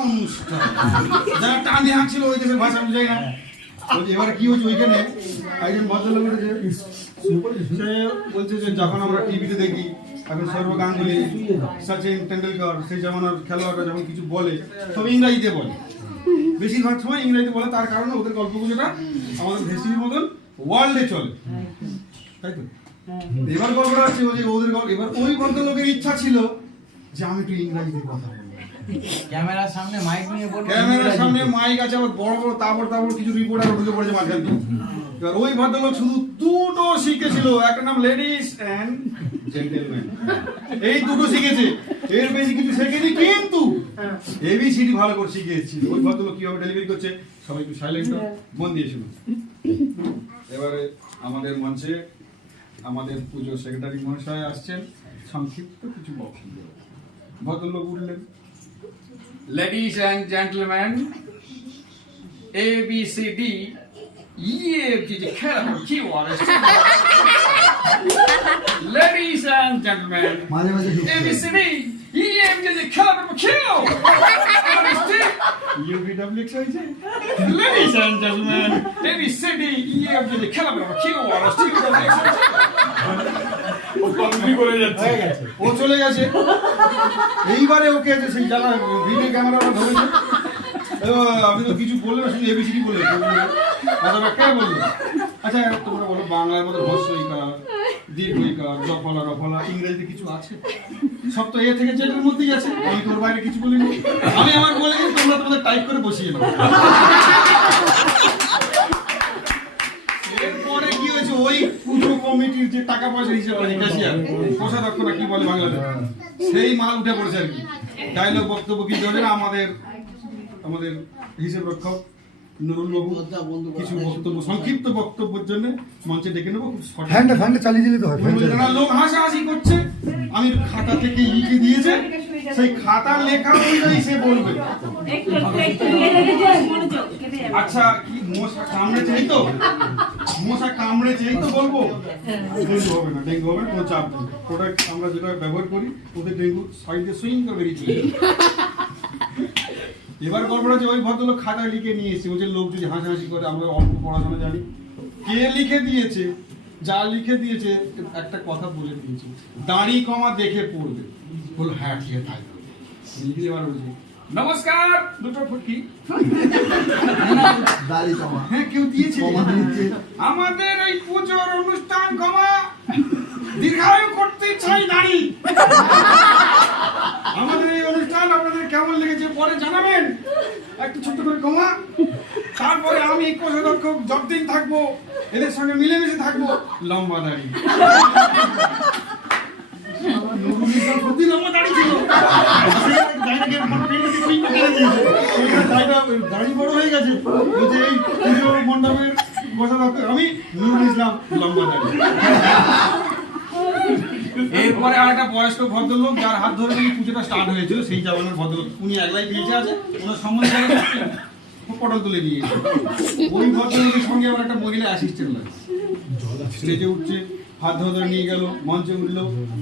অনুষ্ঠান যারা টানে হাঁকছিল ওই দেশের ভাষা যাই না। বলছি, এবারে কি হচ্ছে ওইখানে? একজন ভদ্রলোক সে বলছে যে যখন আমরা টিভিতে দেখি এখন সৌরভ গাঙ্গুলি সচিন টেন্ডুলকর সেই জামানার খেলোয়াড়রা যখন কিছু বলে সব ইংরাজিতে বলে। বেশিরভাগ সময় ইংরেজিতে বলে তার কারণে ওদের গল্পগুলোটা আমাদের ভেস্টির মতন ওয়ার্ল্ডে চলে। তাই তো? এবার গল্পটা আছে যে ওদের গল্প এবার ওই ভদ্রলোকের ইচ্ছা ছিল যে আমি একটু ইংরাজিতে কথা বলব ক্যামেরার সামনে মাইক নিয়ে বলব ক্যামেরার সামনে মাইক আছে আবার বড় বড় তাবড় তাবড় কিছু রিপোর্টার ঢুকে পড়েছে মাঝখান এবার ওই ভদ্রলোক শুধু দুটো শিখেছিল। একটা নাম লেডিস অ্যান্ড জেন্টেলম্যান এই দুটো শিখেছে। এর বেশি কিছু শেখেনি কিন্তু এবিসিডি ভালো করে শিখিয়েছিল। ওই ভদ্রলোক কীভাবে ডেলিভারি করছে সবাই একটু সাইলেন্ট মন দিয়ে শুনুন। এবারে আমাদের মঞ্চে আমাদের পুজো সেক্রেটারি মহাশয় আসছেন। সংক্ষিপ্ত কিছু বক্তব্য। ভদ্রলোক উঠলেন। Ladies and gentlemen, A B C D E F G 开了很屁我的 Ladies and gentlemen, মাঝে A B C D E F G 开了很屁我的 UBW হয়েছে Ladies and gentlemen, A B C D E F G 开了很屁我的 ও করে চলে গেছে। এইবারে ওকে যে সেই জায়গা video camera ধরেছে। এবার আপনি তো কিছু বললেন শুধু এবিসিডি বললেন কথা ব্যাখ্যায় বললেন আচ্ছা তোমরা বলো বাংলার মধ্যে হস্যইকার দীর্ঘইকার, জফলা রফলা ইংরেজিতে কিছু আছে? সব তো এ থেকে জেটের মধ্যেই আছে। আমি তোর বাইরে কিছু বলিনি। আমি আমার বলে তোমরা তোমাদের টাইপ করে বসিয়ে নাও। যে টাকা পয়সা হিসেবে আছে ক্যাশিয়ার কোষাধ্যক্ষ না কি বলে বাংলাদেশ? সেই মাল উঠে পড়েছে আর কি। ডায়লগ বক্তব্য কি ধরে আমাদের আমাদের হিসেব রক্ষক নুরুল বাবু কিছু বক্তব্য সংক্ষিপ্ত বক্তব্যের জন্য মঞ্চে ডেকে নেব হ্যান্ড ফ্যানটা চালিয়ে দিলে তো হয় লোক হাসাহাসি করছে। আমি খাতা থেকে লিখে দিয়েছে। সেই খাতা লেখা অনুযায়ী সে বলবে। আচ্ছা কি মশা কামড়েছে এই তো? মশা কামড়েছে এই তো বলব? ডেঙ্গু হবে না, ডেঙ্গু হবে না, কোনো চাপ নেই। প্রোডাক্ট আমরা যেটা ব্যবহার করি ওদের ডেঙ্গু সাইডে সুইং করে বেরিয়ে চলে। এবার গল্পটা যে ওই ভদ্রলোক খাতা লিখে নিয়ে এসেছে। ওই যে লোক যদি হাসাহাসি করে, আমরা অল্প পড়াশোনা জানি। কে লিখে দিয়েছে? যা লিখে দিয়েছে, একটা কথা বলে দিয়েছে। দাড়ি কমা দেখে পড়বে। হ্যাঁ ঠিক আছে তাই করবে। লিখে নমস্কার দুটো ফুটকি। দাড়ি কমা হ্যাঁ কেউ দিয়েছে। আমাদের এই পুজোর অনুষ্ঠান কমা দীর্ঘায়ু করতে চাই দাঁড়ি আমাদের এই অনুষ্ঠান আপনাদের কেমন লেগেছে পরে জানাবেন। একটু ছোট্ট করে কমা তারপরে আমি কোষাধ্যক্ষ যতদিন থাকব এদের সঙ্গে মিলেমিশে থাকব লম্বা দাড়ি সত্যি লম্বা দাড়ি ছিল দাড়িটাকে মন্ডপের মধ্যে কুইন করে দিয়েছে। ওইখানে দাড়িটা দাড়ি বড় হয়ে গেছে বলছে এই পুজো মণ্ডপের কোষাধ্যক্ষ আমি নুরুল ইসলাম লম্বা দাড়ি এরপরে আর একটা বয়স্ক ভদ্রলোক যার হাত ধরে এই পুজোটা স্টার্ট হয়েছিল সেই জামানার ভদ্রলোক। উনি একলাই বেঁচে আছে ওনার সম্বন্ধে পটল তুলে নিয়ে ওই ভদ্রলোকের সঙ্গে আবার একটা মহিলা অ্যাসিস্ট্যান্ট লাগে স্টেজে উঠছে। হাত ধরে নিয়ে গেল, মঞ্চে উঠল,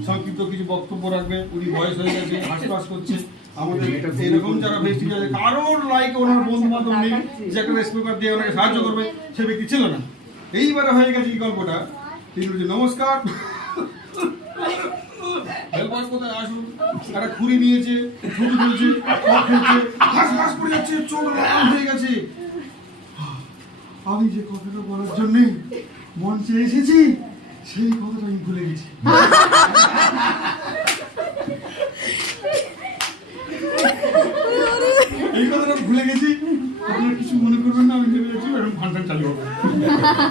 সংক্ষিপ্ত কিছু বক্তব্য রাখবে, উনি বয়স হয়ে গেছে হাসপাস করছে। আমাদের এরকম যারা ব্যক্তি আছে, কারোর লাইক ওনার বন্ধু বান্ধব নেই, যে একটা রেসপেক্ট দিয়ে ওনাকে সাহায্য করবে, সে ব্যক্তি ছিল না। এইবারে হয়ে গেছে এই গল্পটা। তিনি নমস্কার। হেল্পার কোথায়? আসুন। একটা খুঁড়ি নিয়েছে, ছুটি ফেলছে হাস হাস করে যাচ্ছে, চোখ হয়ে গেছে। আমি যে কথাটা বলার জন্যে মঞ্চে এসেছি সেই কথাটা আমি ভুলে গেছি। এই কথাটা ভুলে গেছি। আপনারা কিছু মনে করবেন না, আমি ভেবে যাচ্ছি এরকম ফান ফান চালু হবে।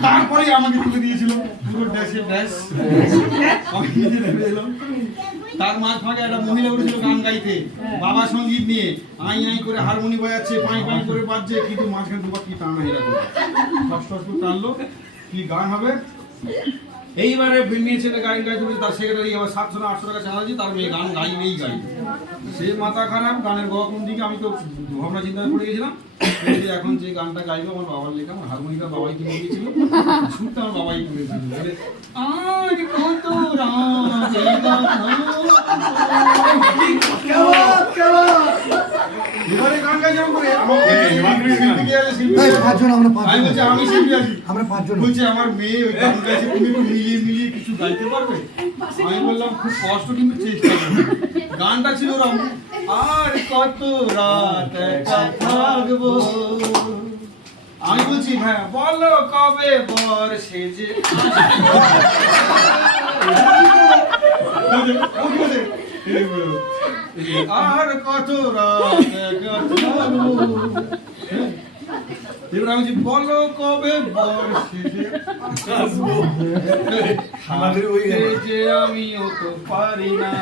তারপরে আমাকে তুলে দিয়েছিল। পুরো ড্যাশে ড্যাশ আমি নিজে ভেবে এলাম। তার মাঝ ফাঁকে একটা মহিলা উঠেছিল গান গাইতে। বাবা সংগীত নিয়ে আই আই করে হারমোনি বাজাচ্ছে, পাই পাই করে বাজছে, কিন্তু মাঝখানে দুবার কি টানা এরকম ফস ফস করে টানলো। কি গান হবে? এইবারে মেয়ে ছেলে গান গাইতে বলছে, তার সেক্রেটারি আমার সাতশো না আটশো টাকা চাঁদা তার মেয়ে গান গাইবেই গাইবে সে মাথা খারাপ, গানের গা কোন দিকে, আমি তো ভাবনা চিন্তা করে গেছিলাম। এখন যে গানটা গাইবে, আমার বাবার লেখা, আমার হারমোনিকা বাবাই কিনে দিয়েছিল। সুরটা আমার বাবাই কত রাত এই গান এবারে গান গাইছে এরকম করে, আমাকে শিল্পী কে আছে, শিল্পী এই আছে। পাঁচজন আমরা পাঁচজন আমি আমরা পাঁচজন। বলছে আমার মেয়ে ওই গান গাইছে তুমি মিলিয়ে মিলিয়ে কিছু গাইতে পারবে? আমি বললাম খুব কষ্ট কিন্তু চেষ্টা গানটা ছিল ওরকম আর কত রাত একা থাকব। আমি বলছি হ্যাঁ বলো কবে বর সেজে আর কত রাত একা থাকব। এবার আমি বলো কবে যে আমিও তো পারি না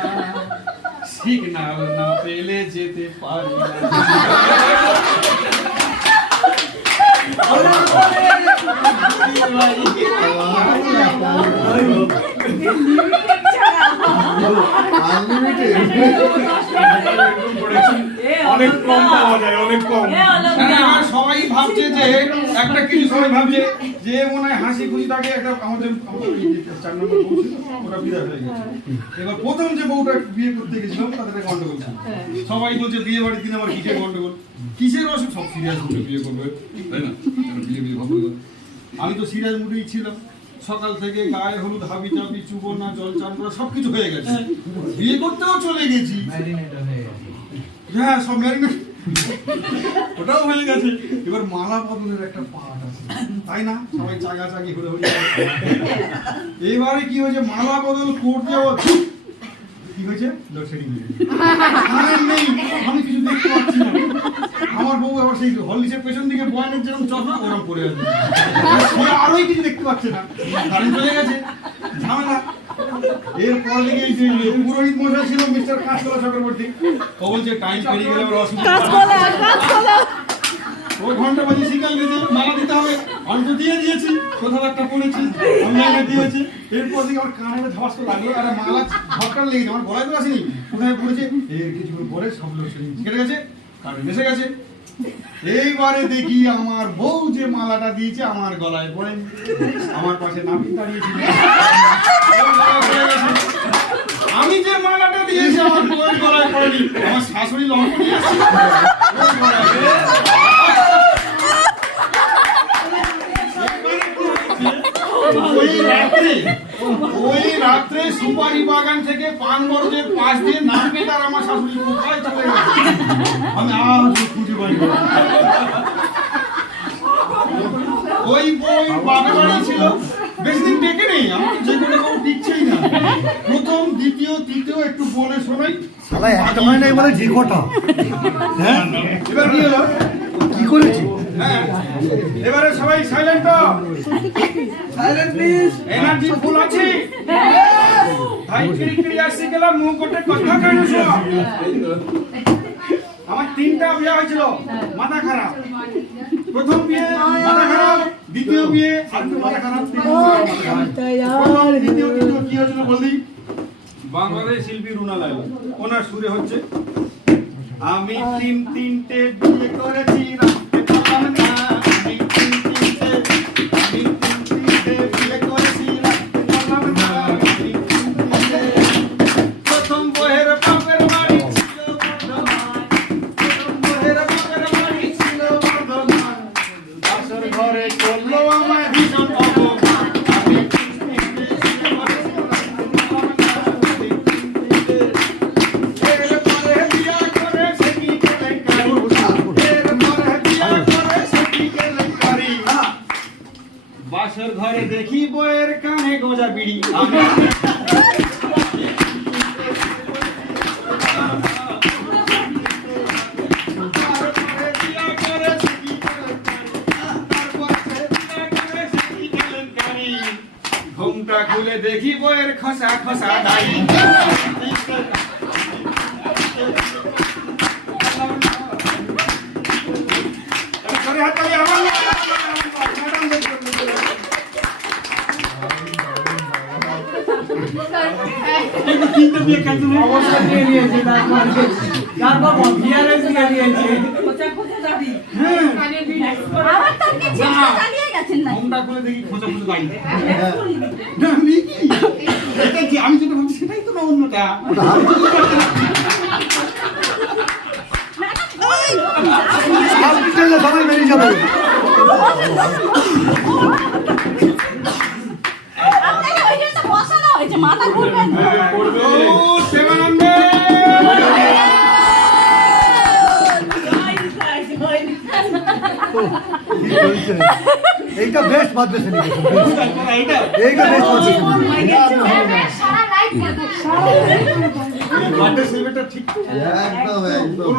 সিগনাল না পেলে যেতে পারি না। অনেক কম পাওয়া যায় অনেক কম এ অলক না, দা। এবার সবাই ভাবছে যে একটা কিছু সবাই ভাবছে যে মনে হয় হাসি খুশি থাকে একটা আমাদের আমাদের এই যে চার নম্বর বউ ছিল, ওটা বিদায় হয়ে গেছে। এবার প্রথম যে বউটা বিয়ে করতে গেছিলাম তাদের গন্ডগোল ছিল। সবাই বলছে বিয়ে বাড়ির দিন আমার কিসের গন্ডগোল? কিসের অসুখ সব সিরিয়াস মুডে বিয়ে করবে তাই না? বিয়ে বিয়ে ভাববে। আমি তো সিরিয়াস মুডেই ছিলাম। সকাল থেকে গায়ে হলুদ হাবি টাবি চুবনা জল চান করা সবকিছু হয়ে গেছে। বিয়ে করতেও চলে হয়ে গেছে। হ্যাঁ সব ম্যারিনেট ওটাও হয়ে গেছে। এবার মালা বদলের একটা পাঠ আছে। তাই না? সবাই চাগা চাগি ঘুরে ঘুরে এবারে কি হয়েছে? মালা বদল করতে কি হয়েছে? লোডশেডিং নেই, আমি কিছু দেখতে পাচ্ছি না। আমার বউ আবার সেই হলিসের পেছন দিকে বয়ানের যেরকম চশমা, ওরকম পরে আছে। আরোই কিছু দেখতে পাচ্ছে না। কারেন্ট চলে গেছে। ঝামেলা। এরপর দিকে এই পুরোহিত মশাই ছিল মিস্টার কাঁচকলা চক্রবর্তী। ও বলছে টাইম পেরিয়ে গেলে আবার অসুবিধা ও ঘণ্টা বাজে শিকাল দিয়েছে মালা দিতে হবে। অন্ত দিয়ে দিয়েছি কোথাও একটা পড়েছি অনলাইনে দিয়েছি। এরপর দিকে আমার কানে ধাস তো লাগল আর মালা ঝটকার লেগেছে আমার গলায় তো আসেনি। কোথায় পড়েছে? এর কিছুক্ষণ পরে সব লোক কেটে গেছে কারেন্ট এসে গেছে। এইবারে দেখি আমার বউ যে মালাটা দিয়েছে, আমার গলায় পড়ে। আমার পাশে নামি দাঁড়িয়েছিল। আমি যে মালাটা দিয়েছি, আমার বউয়ের গলায় পড়েনি। আমার শাশুড়ি লঙ্কা দিয়েছে ওর গলায় পড়ে। ওই রাত্রে ওই রাত্রে সুপারি বাগান থেকে পান বরজের পাশ দিয়ে নামবে তার আমার শাশুড়ি কোথায় চলে গেছে আমি আজ খুঁজে পাই ওই বই বাড়ি ছিল বেশি দিন ডেকে নেই আমি তো যে কোনো কেউ দিচ্ছেই না। প্রথম দ্বিতীয় তৃতীয় একটু বলে শোনাই। শালা একটা হয় এবারে যে কটা। হ্যাঁ? এবার কি হলো? কি করেছি? এবারে সবাই সাইলেন্ট তো। সাইলেন্ট প্লিজ এনার্জি ফুল আছে। ভাই কিড়ি আসছি গেলাম মুখ করতে কথা কেন আমার তিনটা বিয়ে হয়েছিল। মাথা খারাপ। প্রথম বিয়ে মাথা খারাপ দ্বিতীয় বিয়ে আরেকটু মাথা খারাপ। দ্বিতীয় তৃতীয় কি হয়েছিল বলদি? বাংলাদেশ শিল্পী রুনা লাইলা ওনার সুরে হচ্ছে আমি তিন তিনটে বিয়ে করেছি I'm দেখি বইয়ের খসা খসা। একটু তিনটে বিয়ে অবস্থা নিয়েছে? তারপর তারপর? হ্যাঁ, আবার চালিয়ে গেছেন না। দেখি। হ্যাঁ। না, আমি কি? এটা যে আমি যেটা ভাবছি সেটাই তো না অন্যটা? সবাই বেরিয়ে যাবে মাথা ঘুরবেন এইটা বেস্ট বাদ বেছে এইটা এইটা বেস্ট বাদ ঠিক একদম একদম।